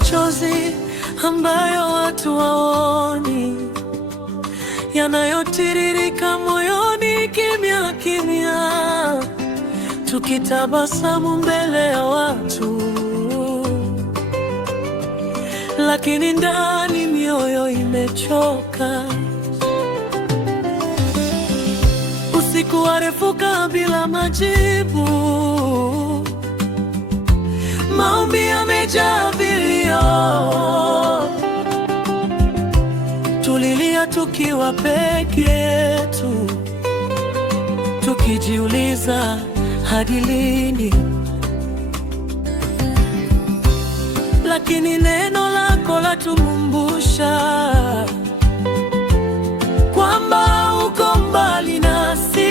machozi ambayo watu hawaoni, yanayotiririka moyoni kimya kimya, tukitabasamu mbele ya watu, lakini ndani mioyo imechoka. Usiku warefuka bila majibu, maombi yamejaa vilio, tulilia tukiwa peke yetu, tukijiuliza hadi lini? Lakini neno lako latukumbusha kwamba uko mbali nasi.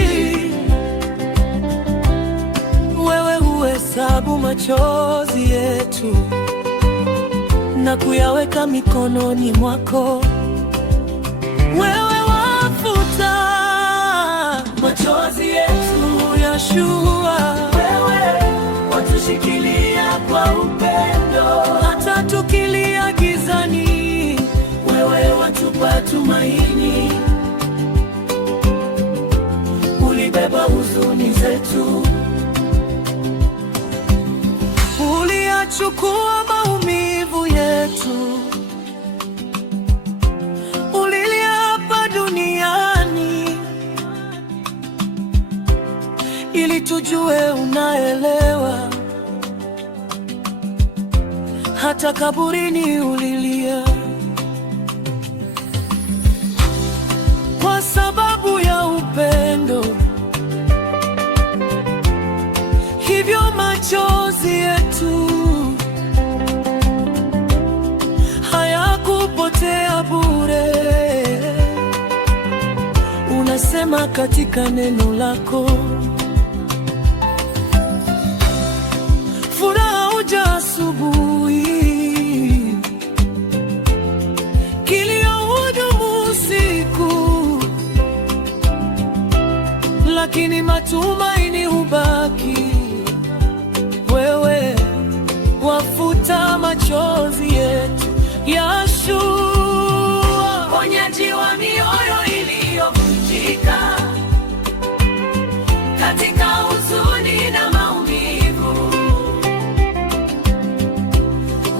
Wewe huhesabu machozi yetu na kuyaweka mikononi mwako. Wewe wafuta machozi yetu, Yeshua. Wewe watushikilia kwa upendo, hata tukilia gizani, wewe watupa tumaini. Ulibeba huzuni zetu, uliyachukua maumivu yetu, ulilia hapa duniani ili tujue unaelewa. Hata kaburini ulilia kwa sababu ya upendo. Hivyo machozi yetu hayakupotea bure. Unasema katika neno lako, furaha huja asubuhi, kilio hudumu usiku, lakini matumaini hubaki. Wewe wafuta machozi yetu, Yeshua, ponyaji wa mioyo iliyovunjika katika huzuni na maumivu.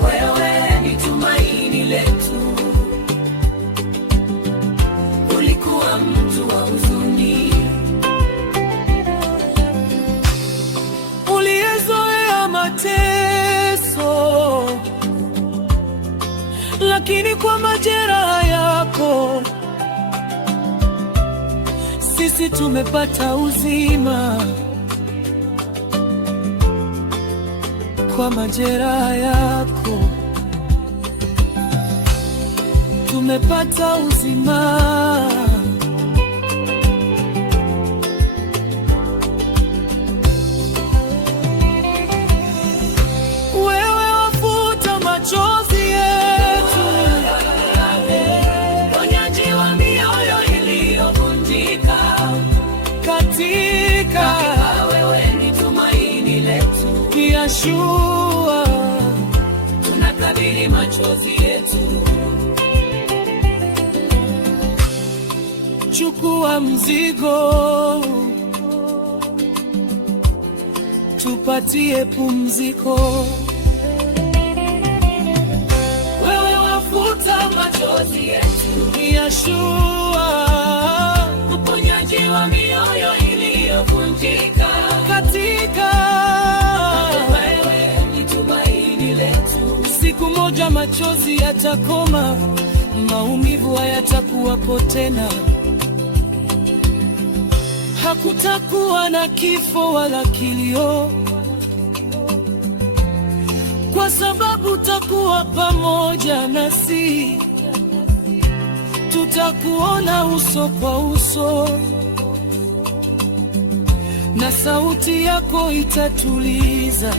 Wewe ni tumaini letu, ulikuwa mtu wa huzuni, uliyezoea mateso, lakini kwa majeraha yako sisi tumepata uzima. Kwa majeraha yako tumepata uzima. Wewe wafuta machozi yetu, ponyaji wa mioyo iliyovunjika katika wewe ni tumaini letu, Yeshua. Tunakabili machozi yetu, chukua mzigo, tupatie pumziko. Wewe wafuta machozi yetu, Yeshua, uponyaji wa mioyo iliyovunjika katika wewe ni tumaini letu. Siku moja machozi yatakoma, maumivu hayatakuwapo tena. Hakutakuwa na kifo wala kilio, kwa sababu utakuwa pamoja nasi. Tutakuona uso kwa uso, na sauti yako itatuliza,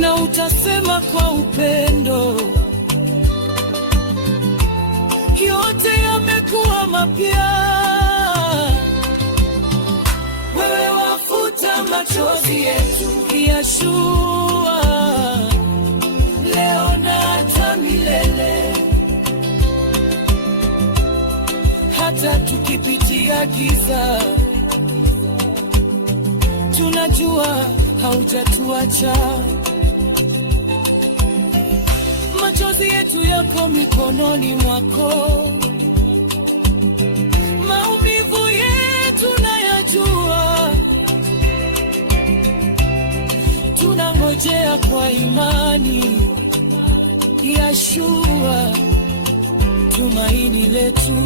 na utasema kwa upendo, yote yamekuwa mapya. Wewe wafuta machozi yetu, Yeshua. tukipitia giza. Tunajua haujatuacha. Machozi yetu yako mikononi mwako, maumivu yetu nayajua. Tunangojea kwa imani, Yeshua, tumaini letu.